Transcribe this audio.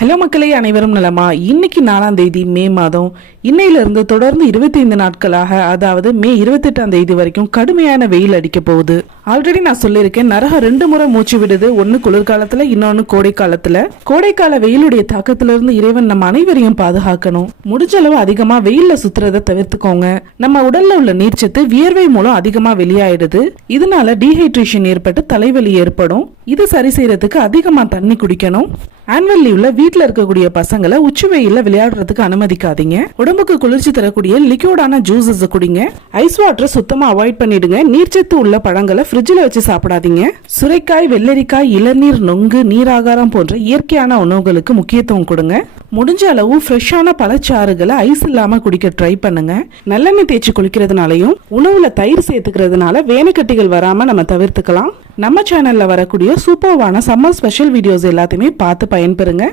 Hello மக்களே, அனைவரும் நலமா? இன்னைக்கு 4ஆம் தேதி மே மாதம். இன்னையிலிருந்து தொடர்ந்து 25 நாட்களாக, அதாவது மே 28ஆம் தேதி வரைக்கும் கடுமையான வெயில் அடிக்க போகுது. ஆல்ரெடி நான் சொல்லியிருக்கேன், நரகம் 2 முறை மூச்சு விடுது. ஒன்னு குளிர்காலத்துல, இன்னொன்னு கோடை காலத்துல. கோடைக்கால வெயிலுடைய தாக்கத்திலிருந்து இறைவன் நம்ம அனைவரையும் பாதுகாக்கணும். முடிஞ்ச அளவு அதிகமா வெயில்ல சுத்துறத தவிர்த்துக்கோங்க. நம்ம உடல்ல உள்ள நீர்ச்சத்து வியர்வை மூலம் அதிகமா வெளியாயிடுது. இதனால டீஹைட்ரேஷன் ஏற்பட்டு தலைவலி ஏற்படும். இது சரி செய்யறதுக்கு அதிகமா தண்ணி குடிக்கணும். ஆனுவல் லீவ்ல வீட்டுல இருக்கக்கூடிய பசங்களை உச்சி வெயில்ல விளையாடுறதுக்கு அனுமதிக்காதீங்க. உடம்புக்கு குளிர்ச்சி தரக்கூடிய லிக்விடான ஜூசஸ் குடிங்க. ஐஸ் வாட்டர் சுத்தமா அவாய்ட் பண்ணிடுங்க. நீர்ச்சத்து உள்ள பழங்களை ஃப்ரிட்ஜ்ல வச்சு சாப்பிடாதீங்க. சுரைக்காய், வெள்ளரிக்காய், இளநீர், நொங்கு, நீராகாரம் போன்ற இயற்கையான உணவுகளுக்கு முக்கியத்துவம் கொடுங்க. முடிஞ்ச அளவு ஃப்ரெஷ்ஷான பழச்சாறுகளை ஐஸ் இல்லாம குடிக்க ட்ரை பண்ணுங்க. நல்லெண்ணெய் தேய்ச்சி குளிக்கிறதுனாலையும் உணவுல தயிர் சேர்த்துக்கிறதுனால வேனக்கட்டிகள் வராம நம்ம தவிர்த்துக்கலாம். நம்ம சேனல்ல வரக்கூடிய சூப்பர்வான சம்மர் ஸ்பெஷல் வீடியோஸ் எல்லாத்தையுமே பார்த்து பயன்பெறுங்க.